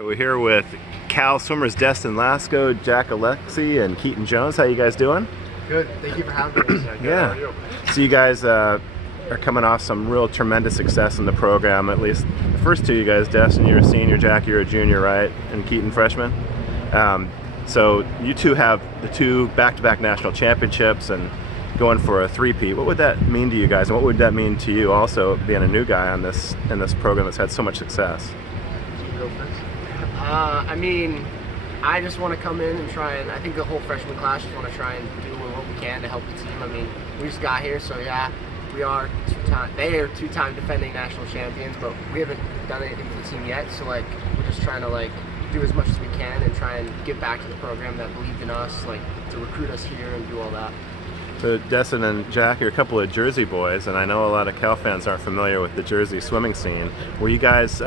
We're here with Cal swimmers Destin, Lasco, Jack, Alexy, and Keaton Jones. How you guys doing? Good. Thank you for having us. Yeah. How are you? So you guys are coming off some real tremendous success in the program. At least the first two, you guys, Destin, you're a senior, Jack, you're a junior, right? And Keaton, freshman. So you two have the two back-to-back national championships and going for a three-peat. What would that mean to you guys, and what would that mean to you also being a new guy on this program that's had so much success? I mean, I just want to come in and try, and I think the whole freshman class just want to try and do what we can to help the team. I mean, we just got here, so yeah, we are they are two-time defending national champions, but we haven't done anything for the team yet. So like, we're just trying to like do as much as we can and try and give back to the program that believed in us, like to recruit us here and do all that. So Destin and Jack, you're a couple of Jersey boys, and I know a lot of Cal fans aren't familiar with the Jersey swimming scene. Were you guys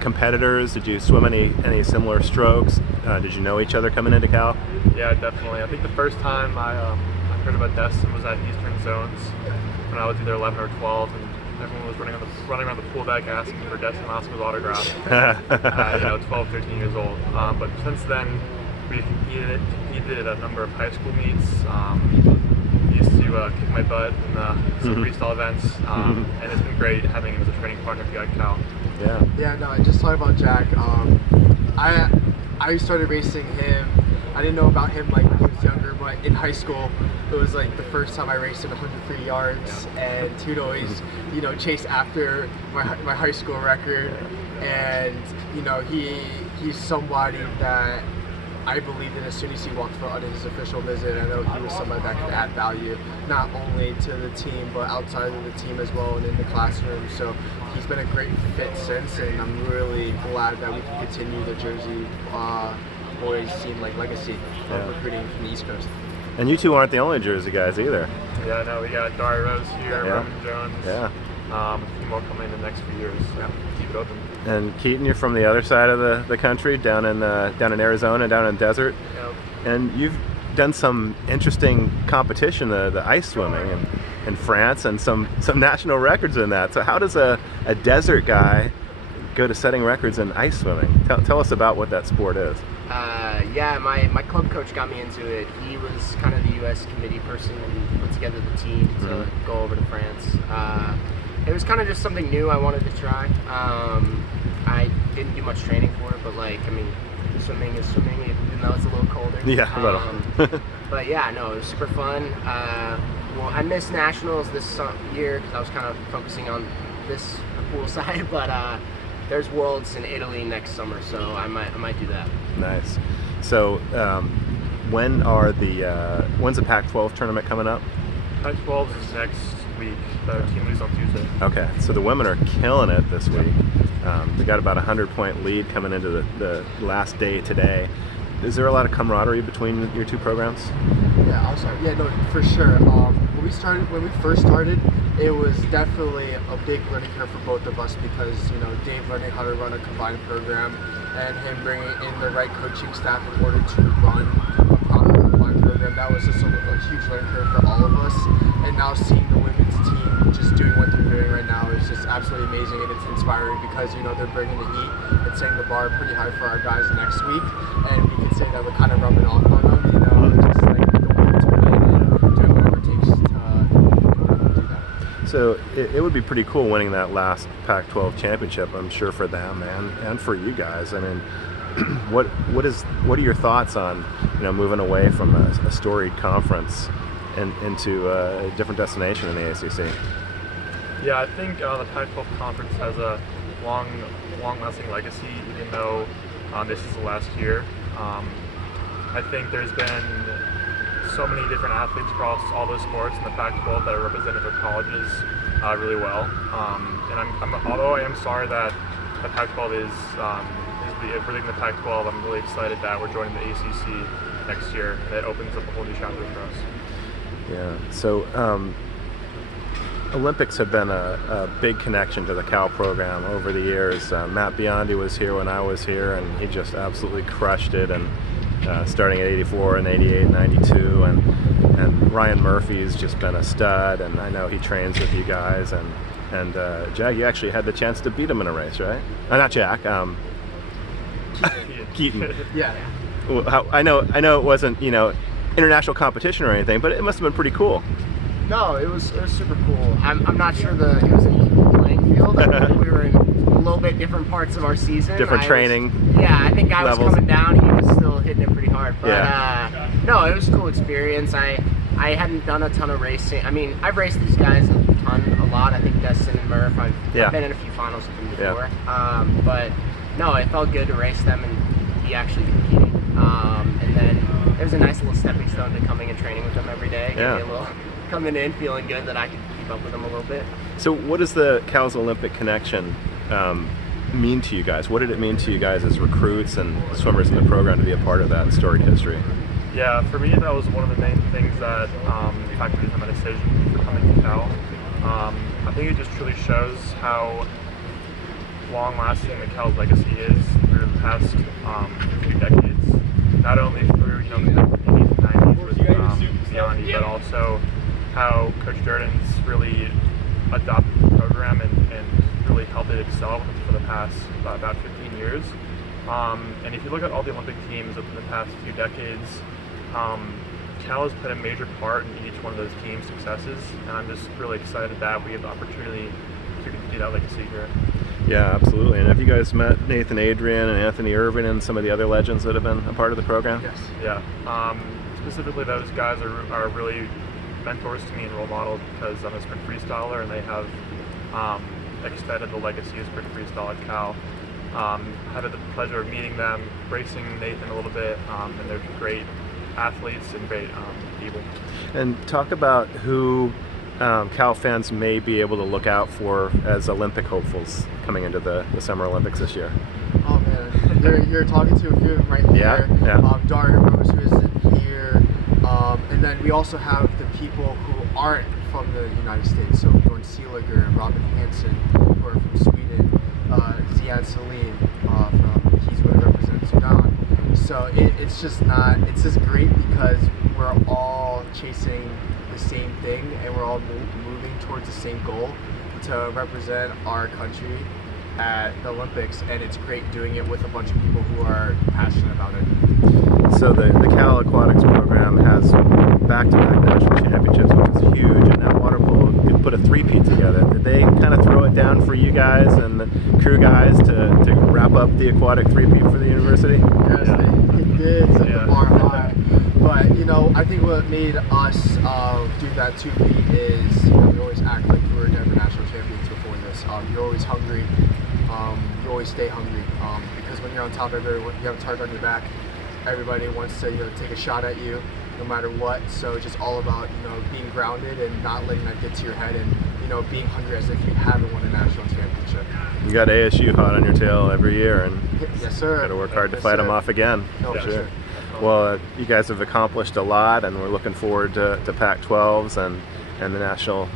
competitors? Did you swim any similar strokes? Did you know each other coming into Cal? Yeah, definitely. I think the first time I heard about Destin was at Eastern Zones when I was either 11 or 12, and everyone was running around the pool deck asking for Destin Lasco's autograph. 12, 13 years old. But since then, we competed at a number of high school meets. Used to kick my butt in some freestyle events, and it's been great having him as a training partner here at Cal. Yeah. Yeah, no, I just thought about Jack. I started racing him. I didn't know about him like when he was younger, but in high school, it was like the first time I raced in 100 free yards, and he'd always, chase after my high school record, and he's somebody that I believed in as soon as he walked on his official visit. I know he was somebody that could add value, not only to the team, but outside of the team as well and in the classroom. So he's been a great fit since, and I'm really glad that we can continue the Jersey boys team legacy of recruiting from the East Coast. And you two aren't the only Jersey guys either. Yeah, no, we got Dari Rose here, Roman Jones. Yeah. A few more coming in the next few years. So keep it open. And Keaton, you're from the other side of the country, down in Arizona, down in the desert. Yep. And you've done some interesting competition, the ice swimming in France, and some national records in that. So how does a desert guy go to setting records in ice swimming? Tell us about what that sport is. Yeah, my club coach got me into it. He was kind of the U.S. committee person and put together the team to go over to France. It was kind of just something new I wanted to try. I didn't do much training for it, but swimming is swimming, even though it's a little colder. Yeah, but yeah, no, it was super fun. Well, I missed nationals this year because I was kind of focusing on the pool side, but there's Worlds in Italy next summer, so I might do that. Nice. So when's the Pac-12 tournament coming up? Pac-12 is next week. The team leaves on Tuesday. Okay, so the women are killing it this week. They got about a 100-point lead coming into the last day today. Is there a lot of camaraderie between your two programs? Yeah, no, for sure. When we first started, it was definitely a big learning curve for both of us because Dave learning how to run a combined program and him bringing in the right coaching staff in order to run a proper combined program. That was just a huge learning curve for all of us. And now seeing the women's team just doing what they're doing right now is just absolutely amazing, and it's inspiring because they're bringing the heat and setting the bar pretty high for our guys next week, and we can say that we're kind of rubbing off on them, just like the will to win and doing whatever it takes to do that. So it would be pretty cool winning that last Pac-12 championship, I'm sure, for them and for you guys. I mean, what are your thoughts on moving away from a storied conference and into a different destination in the ACC? Yeah, I think the Pac-12 conference has a long-lasting legacy, even though this is the last year. I think there's been so many different athletes across all those sports in the Pac-12 that have represented their colleges really well. And although I am sorry that the Pac-12 is leaving the Pac-12, I'm really excited that we're joining the ACC next year. That opens up a whole new chapter for us. Yeah. So Olympics have been a big connection to the Cal program over the years. Matt Biondi was here when I was here, and he just absolutely crushed it. And starting at 84 and 88 and 92, and Ryan Murphy's just been a stud, and I know he trains with you guys. And Jack, you actually had the chance to beat him in a race, right? Not Jack. Keaton. Yeah. Well, I know it wasn't, you know, international competition or anything, but it must have been pretty cool. No, it was super cool. I'm not sure it was an equal playing field. I think we were in a little bit different parts of our season. Different training. I think I was levels. coming down. He was still hitting it pretty hard. But Yeah. no, it was a cool experience. I hadn't done a ton of racing. I mean, I've raced these guys a lot. I think Destin and Murph. I've been in a few finals with them before. Yeah. But no, it felt good to race them and be actually competing. And then it was a nice little stepping stone to coming and training with them every day. Yeah. Give me a little coming in feeling good that I could keep up with them a little bit. So what does the Cal's Olympic connection mean to you guys? What did it mean to you guys as recruits and swimmers in the program to be a part of that storied history? Yeah, for me that was one of the main things that factored into my decision for coming to Cal. I think it just truly shows how long-lasting the Cal's legacy is through the past few decades. Not only through the 80s and 90s with Beyond, but also how Coach Durden's really adopted the program and really helped it excel for the past about 15 years. And if you look at all the Olympic teams over the past few decades, Cal has played a major part in each one of those teams' successes, and I'm just really excited that we have the opportunity to continue that legacy here. Yeah, absolutely. And have you guys met Nathan Adrian and Anthony Irvin and some of the other legends that have been a part of the program? Yes. Yeah. Specifically, those guys are really mentors to me and role models because I'm a sprint freestyler, and they have extended the legacy of sprint freestyle at Cal. Had the pleasure of meeting them, racing Nathan a little bit, and they're great athletes and great people. And talk about who Cal fans may be able to look out for as Olympic hopefuls coming into the Summer Olympics this year. Oh man, you're talking to a few of them right here. Yeah. Daria Rose, who isn't here, and then we also have the people who aren't from the United States. So Bjorn Seeliger, Robin Hansen, who are from Sweden, Ziad Salim, he's going to represent Sudan. So it's just great because we're all chasing the same thing and we're all moving towards the same goal to represent our country at the Olympics, and it's great doing it with a bunch of people who are passionate about it. So the Cal Aquatics program has back-to-back national championships, which is huge, and now water polo put a three-peat together. Did they kind of throw it down for you guys and the crew guys to wrap up the aquatic three-peat for the university? Yes, they did set the bar high. But I think what made us do that two-peat is we always act like we were never national champions before this. You're always hungry. You always stay hungry because when you're on top of everyone, you have a target on your back. Everybody wants to take a shot at you, no matter what. So it's just all about being grounded and not letting that get to your head, and being hungry as if you haven't won a national championship. You got ASU hot on your tail every year, and yes, sir. Got to work hard to fight them off again. No, for sure. sure. Well, you guys have accomplished a lot, and we're looking forward to Pac-12s and the national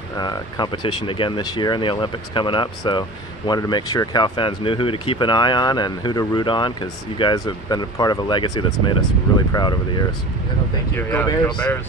competition again this year, and the Olympics coming up. So wanted to make sure Cal fans knew who to keep an eye on and who to root on, because you guys have been a part of a legacy that's made us really proud over the years. Thank you. Go Bears.